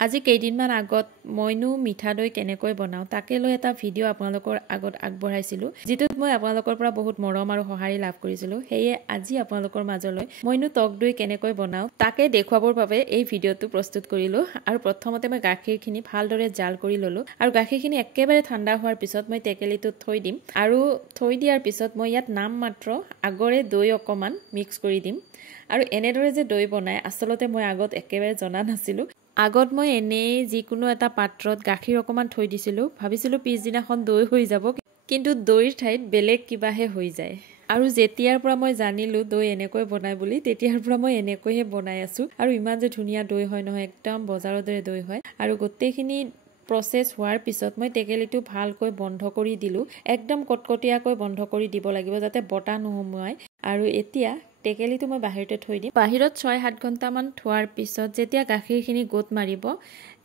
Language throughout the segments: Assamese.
আজি কেইদিনমান আগত মইনো মিঠা দৈ কেনেকৈ বনাওঁ তাকে লৈ এটা ভিডিঅ' আপোনালোকৰ আগত আগবঢ়াইছিলোঁ, যিটোত মই আপোনালোকৰ পৰা বহুত মৰম আৰু সঁহাৰি লাভ কৰিছিলোঁ। সেয়ে আজি আপোনালোকৰ মাজলৈ মইনো টক দৈ কেনেকৈ বনাওঁ তাকে দেখুৱাবৰ বাবে এই ভিডিঅ'টো প্ৰস্তুত কৰিলোঁ। আৰু প্ৰথমতে মই গাখীৰখিনি ভালদৰে জাল কৰি ল'লোঁ আৰু গাখীৰখিনি একেবাৰে ঠাণ্ডা হোৱাৰ পিছত মই টেকেলিটোত থৈ দিম আৰু থৈ দিয়াৰ পিছত মই ইয়াত নাম মাত্ৰ আগৰে দৈ অকণমান মিক্স কৰি দিম। আৰু এনেদৰে যে দৈ বনায় আচলতে মই আগত একেবাৰে জনা নাছিলোঁ। আগত মই এনেই যিকোনো এটা পাত্ৰত গাখীৰ অকণমান থৈ দিছিলোঁ, ভাবিছিলোঁ পিছদিনাখন দৈ হৈ যাব, কিন্তু দৈৰ ঠাইত বেলেগ কিবাহে হৈ যায়। আৰু যেতিয়াৰ পৰা মই জানিলোঁ দৈ এনেকৈ বনায় বুলি, তেতিয়াৰ পৰা মই এনেকৈহে বনাই আছোঁ। আৰু ইমান যে ধুনীয়া দৈ হয় নহয়, একদম বজাৰৰ দৰে দৈ হয়। আৰু গোটেইখিনি প্ৰচেছ হোৱাৰ পিছত মই টেকেলিটো ভালকৈ বন্ধ কৰি দিলোঁ। একদম কটকটীয়াকৈ বন্ধ কৰি দিব লাগিব যাতে বতাহ নোসোমায়। আৰু এতিয়া টেকেলিটো মই বাহিৰতে থৈ দিম। বাহিৰত 6-7 ঘণ্টামান থোৱাৰ পিছত যেতিয়া গাখীৰখিনি গোট মাৰিব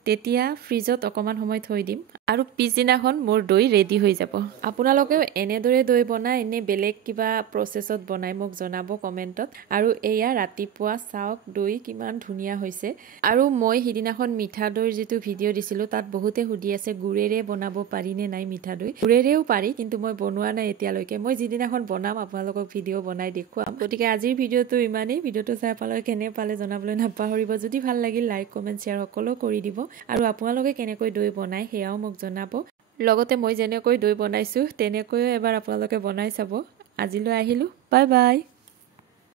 তেতিয়া ফ্ৰিজত অকণমান সময় থৈ দিম আৰু পিছদিনাখন মোৰ দৈ ৰেডি হৈ যাব। আপোনালোকেও এনেদৰে দৈ বনায় নে বেলেগ কিবা প্ৰচেছত বনায় মোক জনাব কমেণ্টত। আৰু এয়া ৰাতিপুৱা চাওক দৈ কিমান ধুনীয়া হৈছে। আৰু মই সিদিনাখন মিঠা দৈৰ যিটো ভিডিঅ' দিছিলোঁ তাত বহুতে সুধি আছে গুড়েৰে বনাব পাৰি নে নাই মিঠা দৈ। গুড়েৰেও পাৰি, কিন্তু মই বনোৱা নাই এতিয়ালৈকে। মই যিদিনাখন বনাম আপোনালোকক ভিডিঅ' বনাই দেখুৱাম। গতিকে আজিৰ ভিডিঅ'টো ইমানেই। ভিডিঅ'টো চাই আপোনালোকে কেনে পালে জনাবলৈ নাপাহৰিব। যদি ভাল লাগিল লাইক কমেণ্ট শ্বেয়াৰ সকলো কৰি দিব। আৰু আপোনালোকে কেনেকৈ দৈ বনায় সেয়াও মোক জনাব। লগতে মই যেনেকৈ দৈ বনাইছোঁ তেনেকৈও এবাৰ আপোনালোকে বনাই চাব। আজিলৈ আহিলোঁ, বাই বাই।